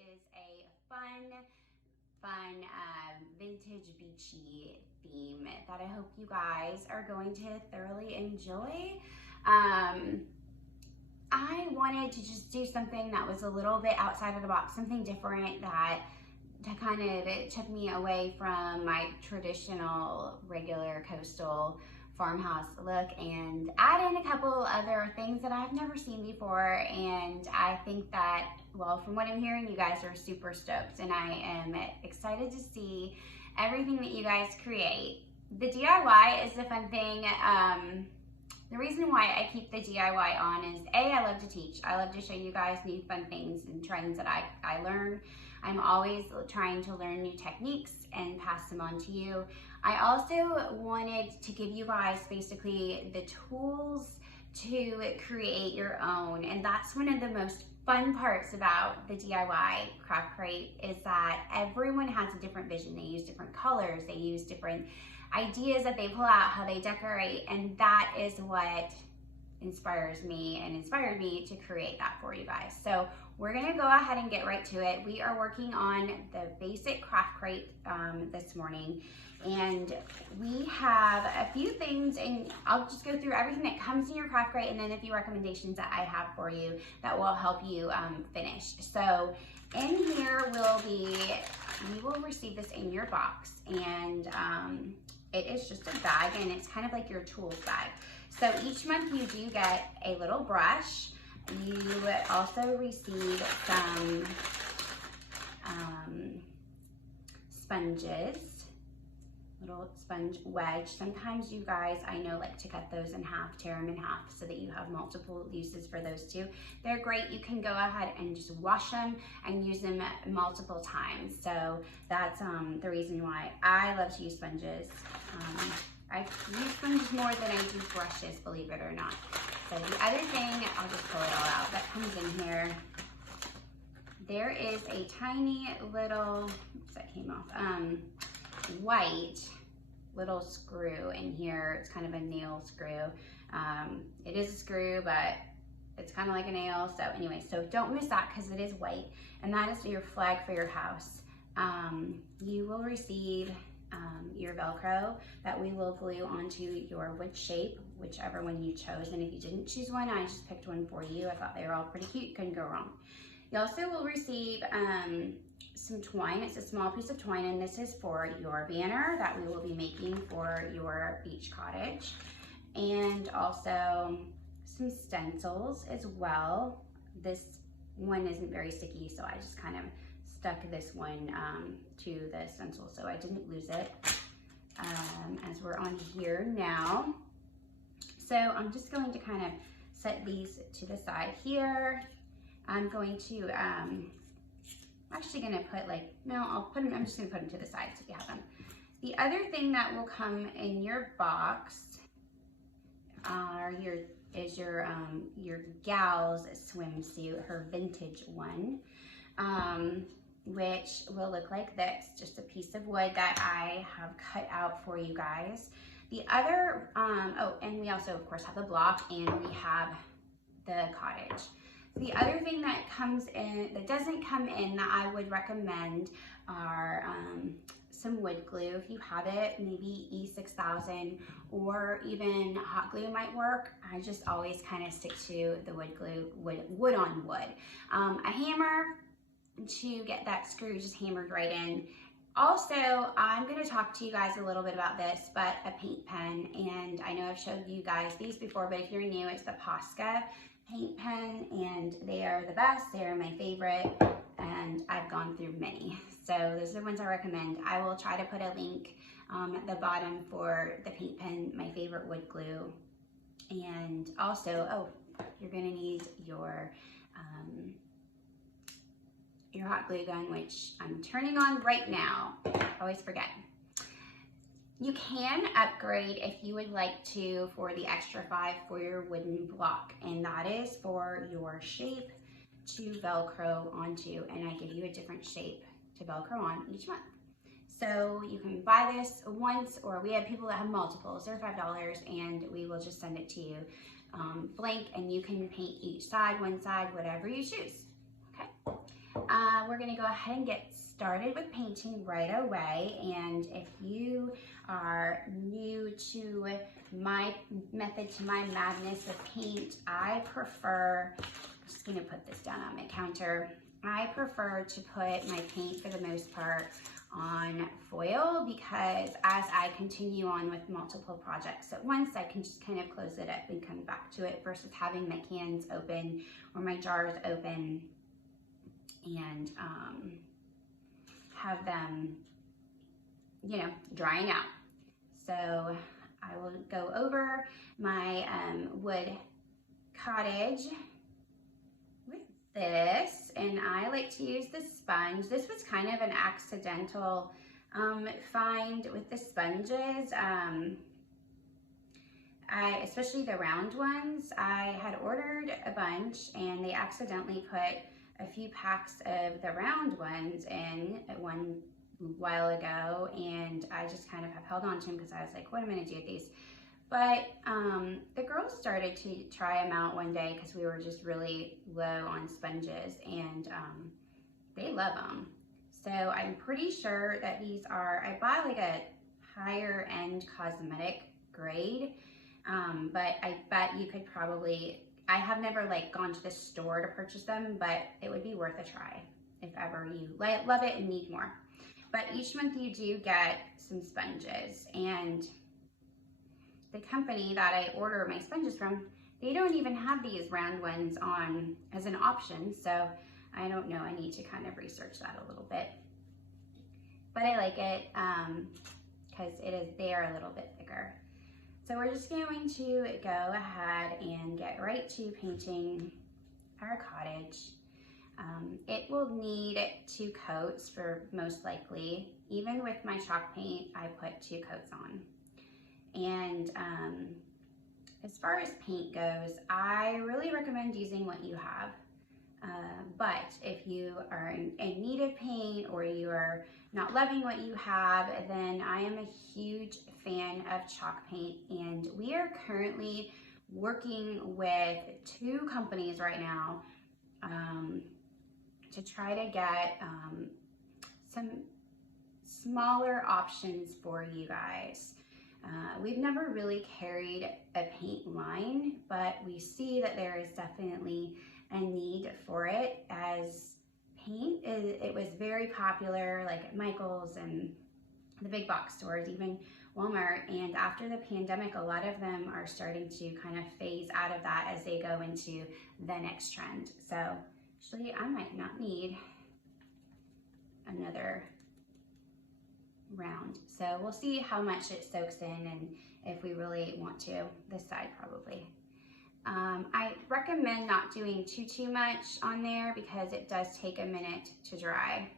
is a fun vintage beachy theme that I hope you guys are going to thoroughly enjoy. I wanted to just do something that was a little bit outside of the box, something different that kind of took me away from my traditional regular coastal farmhouse look and add in a couple other things that I've never seen before. And I think that, well, from what I'm hearing, you guys are super stoked, and I am excited to see everything that you guys create. The DIY is the fun thing. The reason why I keep the DIY on is I love to teach. I love to show you guys new fun things and trends that I learn. I'm always trying to learn new techniques and pass them on to you. I also wanted to give you guys basically the tools to create your own. And that's one of the most fun parts about the DIY Craft Crate, is that everyone has a different vision. They use different colors, they use different ideas that they pull out, how they decorate, and that is what inspires me and inspired me to create that for you guys. So we're gonna go ahead and get right to it. We are working on the basic Craft Crate this morning, and we have a few things, and I'll just go through everything that comes in your Craft Crate and then a few recommendations that I have for you that will help you finish. So in here we will receive this in your box, and it is just a bag, and it's kind of like your tools bag. So each month you do get a little brush. You also receive some sponges, little sponge wedge. Sometimes you guys, I know, like to cut those in half, tear them in half so that you have multiple uses for those too. They're great. You can go ahead and just wash them and use them multiple times. So that's the reason why I love to use sponges. I use sponges more than I do brushes, believe it or not. So the other thing, I'll just pull it all out, that comes in here, there is a tiny little, oops, that came off, white little screw in here. It's kind of a nail screw. It is a screw, but it's kind of like a nail. So anyway, so don't miss that because it is white, and that is your flag for your house. You will receive your Velcro that we will glue onto your wood shape, whichever one you chose. And if you didn't choose one, I just picked one for you. I thought they were all pretty cute, couldn't go wrong. You also will receive some twine. It's a small piece of twine, and this is for your banner that we will be making for your beach cottage. And also some stencils as well. This one isn't very sticky, so I just kind of stuck this one to the stencil so I didn't lose it as we're on here now. So I'm just going to kind of set these to the side here. I'm going to, actually gonna put like, no, I'm just gonna put them to the side so you have them. The other thing that will come in your box are your gal's swimsuit, her vintage one. Which will look like this, just a piece of wood that I have cut out for you guys. The other, oh, and we also of course have the block, and we have the cottage. The other thing that comes in, that doesn't come in, that I would recommend are some wood glue. If you have it, maybe E6000 or even hot glue might work. I just always kind of stick to the wood glue, wood on wood. A hammer to get that screw just hammered right in. Also, I'm going to talk to you guys a little bit about this, but a paint pen, and I know I've showed you guys these before, but if you're new, it's the Posca paint pen, and they are the best. They are my favorite, and I've gone through many. So those are the ones I recommend. I will try to put a link at the bottom for the paint pen, my favorite wood glue. And also, oh, you're going to need your hot glue gun, which I'm turning on right now. I always forget. You can upgrade if you would like to for the extra $5 for your wooden block, and that is for your shape to Velcro onto, and I give you a different shape to Velcro on each month. So you can buy this once, or we have people that have multiples. They're $5, and we will just send it to you blank, and you can paint each side, one side, whatever you choose. Okay. we're gonna go ahead and get started with painting right away. And if you are new to my method to my madness with paint, I prefer, I'm just gonna put this down on my counter. I prefer to put my paint for the most part on foil, because as I continue on with multiple projects at once, I can just kind of close it up and come back to it versus having my cans open or my jars open and have them, you know, drying out. So I will go over my wood cottage with this, and I like to use the sponge. This was kind of an accidental find with the sponges. Especially the round ones, I had ordered a bunch and they accidentally put a few packs of the round ones in one while ago, and I just kind of have held on to them because I was like, what am I gonna do with these? But the girls started to try them out one day because we were just really low on sponges, and they love them. So I'm pretty sure that these are, I bought like a higher end cosmetic grade, but I bet you could probably, I have never like gone to the store to purchase them, but it would be worth a try if ever you love it and need more. But each month you do get some sponges, and the company that I order my sponges from, they don't even have these round ones on as an option. So I don't know, I need to kind of research that a little bit. But I like it because they are a little bit thicker. So we're just going to go ahead and get right to painting our cottage. It will need 2 coats for most likely. Even with my chalk paint, I put 2 coats on. And as far as paint goes, I really recommend using what you have. But if you are in need of paint or you are not loving what you have, then I am a huge fan of chalk paint. And we are currently working with 2 companies right now to try to get some smaller options for you guys. We've never really carried a paint line, but we see that there is definitely a need for it, as paint it was very popular like at Michael's and the big box stores, even Walmart. And after the pandemic, a lot of them are starting to kind of phase out of that as they go into the next trend. So actually I might not need another round. So we'll see how much it soaks in and if we really want to. This side probably. I recommend not doing too much on there because it does take a minute to dry.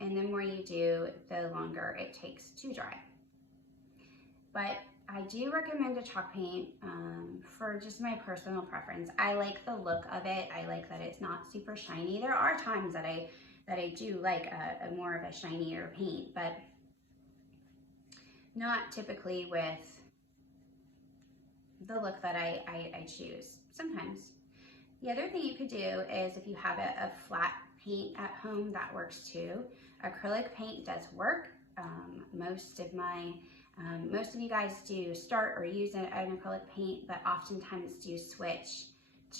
And the more you do, the longer it takes to dry. But I do recommend a chalk paint for just my personal preference. I like the look of it. I like that it's not super shiny. There are times that I do like a more of a shinier paint, but not typically with the look that I choose. Sometimes. The other thing you could do is if you have a flat paint at home, that works too. Acrylic paint does work. Most of you guys do start or use an acrylic paint, but oftentimes do switch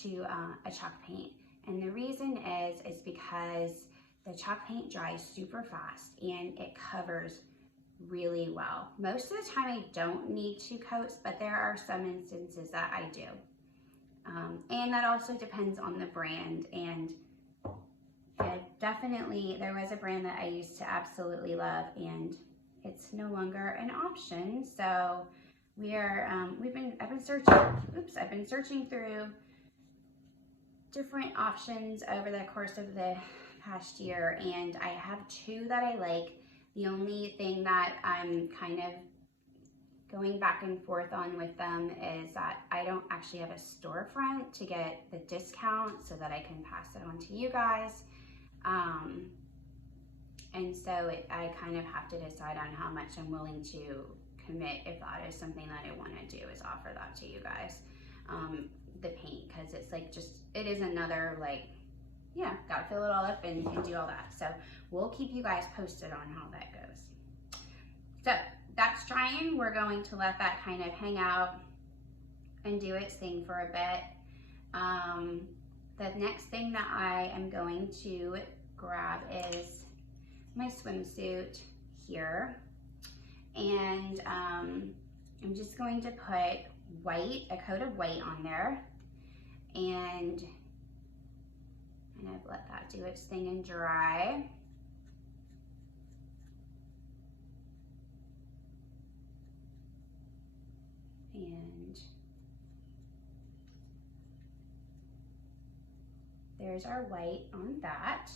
to a chalk paint. And the reason is because the chalk paint dries super fast and it covers really well. Most of the time I don't need 2 coats, but there are some instances that I do. And that also depends on the brand. And definitely there was a brand that I used to absolutely love, and it's no longer an option. So I've been searching through different options over the course of the past year, and I have 2 that I like. The only thing that I'm kind of going back and forth on with them is that I don't actually have a storefront to get the discount so that I can pass it on to you guys. And so I kind of have to decide on how much I'm willing to commit if that is something that I want to do, is offer that to you guys. The paint, because it's like it is another like yeah, gotta fill it all up and do all that. So we'll keep you guys posted on how that goes. So that's drying. We're going to let that kind of hang out and do its thing for a bit. The next thing that I am going to grab is my swimsuit here. And I'm just going to put white, a coat of white on there, and kind of let that do its thing and dry. And there's our white on that.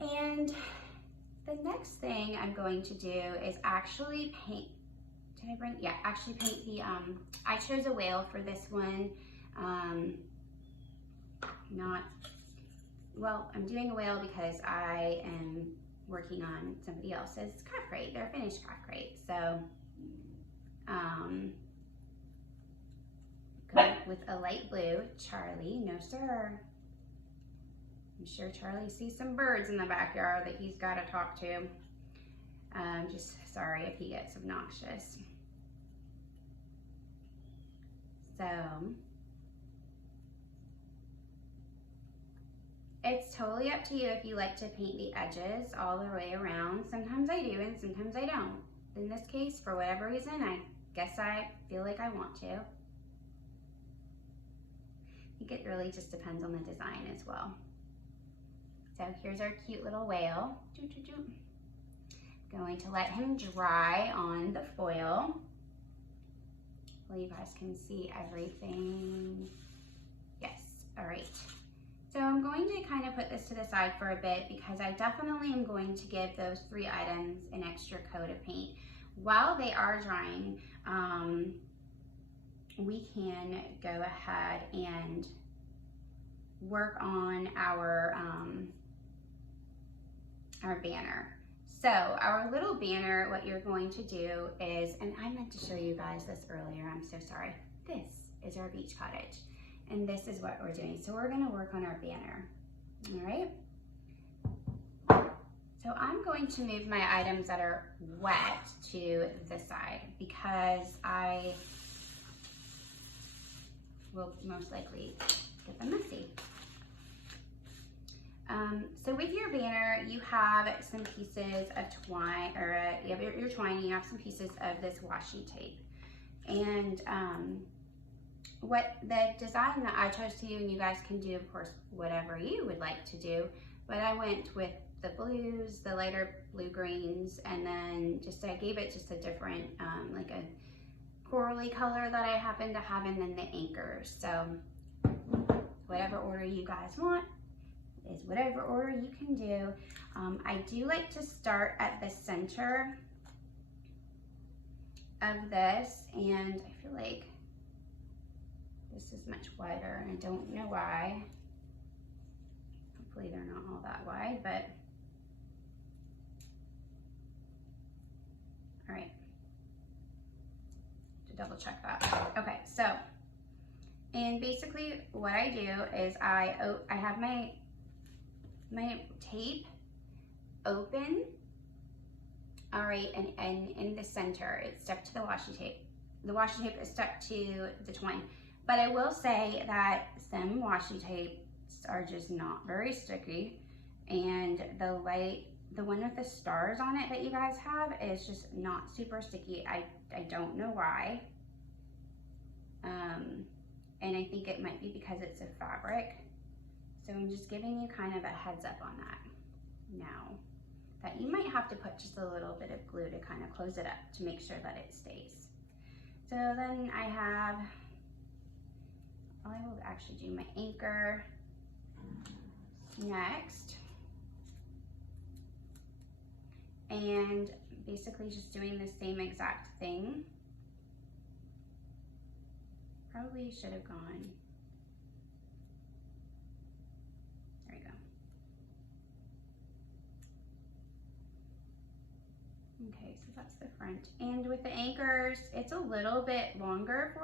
And the next thing I'm going to do is actually paint. Did I bring? Yeah, actually paint the, I chose a whale for this one. I'm doing a whale because I am working on somebody else's craft crate, their finished craft crate. So, go with a light blue. Charlie, no sir. I'm sure Charlie sees some birds in the backyard that he's got to talk to. Just sorry if he gets obnoxious. So, it's totally up to you if you like to paint the edges all the way around. Sometimes I do and sometimes I don't. In this case, for whatever reason, I guess I feel like I want to. I think it really just depends on the design as well. So here's our cute little whale. Going to let him dry on the foil. Well, you guys can see everything. Yes, all right. So I'm going to kind of put this to the side for a bit because I definitely am going to give those 3 items an extra coat of paint. While they are drying, we can go ahead and work on our banner. So our little banner, what you're going to do is, and I meant to show you guys this earlier, I'm so sorry. This is our beach cottage, and this is what we're doing. So we're gonna work on our banner, all right? So I'm going to move my items that are wet to the side because I will most likely get them messy. So with your banner, you have some pieces of twine, or you have your twine, and you have some pieces of this washi tape. And what the design that I chose to do, and you guys can do, of course, whatever you would like to do, but I went with the blues, the lighter blue greens, and then I gave it just a different, like a corally color that I happen to have, and then the anchors. So whatever order you guys want is whatever order you can do. I do like to start at the center of this, and I feel like this is much wider, and I don't know why. Hopefully they're not all that wide, but all right, to double check that. Okay, so, and basically what I do is I have my tape open, all right, and in the center, it's stuck to the washi tape. The washi tape is stuck to the twine. But I will say that some washi tapes are just not very sticky, and the one with the stars on it that you guys have is just not super sticky. I don't know why. And I think it might be because it's a fabric. So I'm just giving you kind of a heads up on that now, that you might have to put just a little bit of glue to kind of close it up to make sure that it stays. So then I will actually do my anchor next. And basically just doing the same exact thing. Probably should have gone. There we go. Okay, so that's the front. And with the anchors, it's a little bit longer for